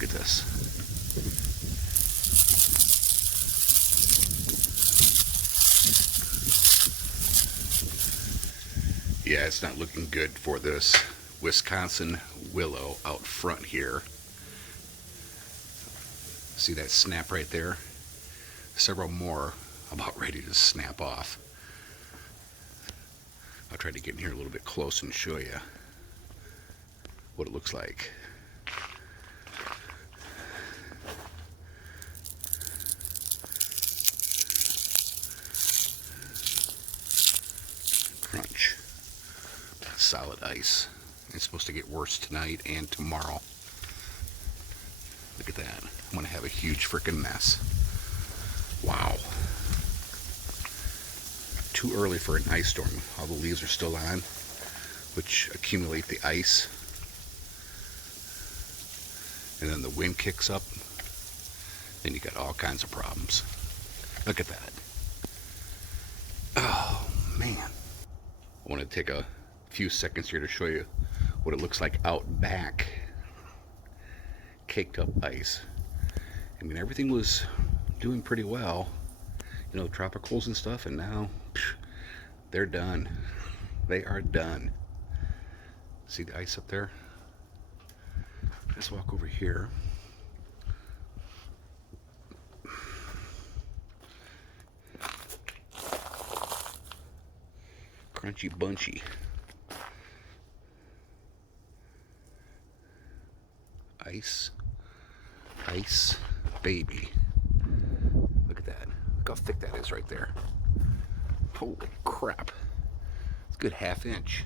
Look at this. Yeah, it's not looking good for this Wisconsin willow out front here. See that snap right there? Several more about ready to snap off. I'll try to get in here a little bit close and show you what it looks like. Crunch. Solid ice. It's supposed to get worse tonight and tomorrow. Look at that. I'm going to have a huge freaking mess. Wow. Too early for an ice storm. All the leaves are still on, which accumulate the ice. And then the wind kicks up. Then you got all kinds of problems. Look at that. Oh, man. I want to take a few seconds here to show you what it looks like out back. Caked up ice. I mean, everything was doing pretty well, you know, tropicals and stuff, and now they're done. They are done. See the ice up there? Let's walk over here. Crunchy bunchy. Ice baby. Look at that. Look how thick that is right there. Holy crap. It's a good ½ inch.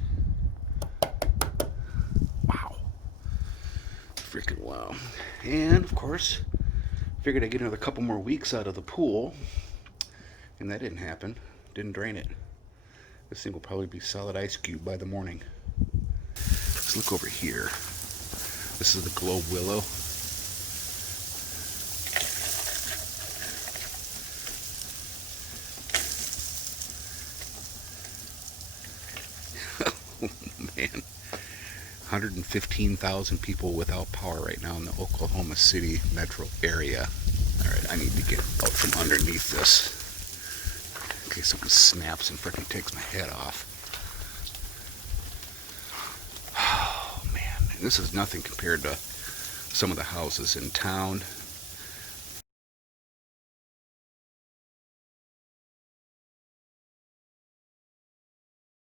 Wow. Freaking wow. And of course, figured I'd get another couple more weeks out of the pool. And that didn't happen. Didn't drain it. This thing will probably be solid ice cube by the morning. Let's look over here. This is the globe willow. Oh man, 115,000 people without power right now in the Oklahoma City metro area. Alright, I need to get out from underneath this in case something snaps and freaking takes my head off. Oh man, and this is nothing compared to some of the houses in town.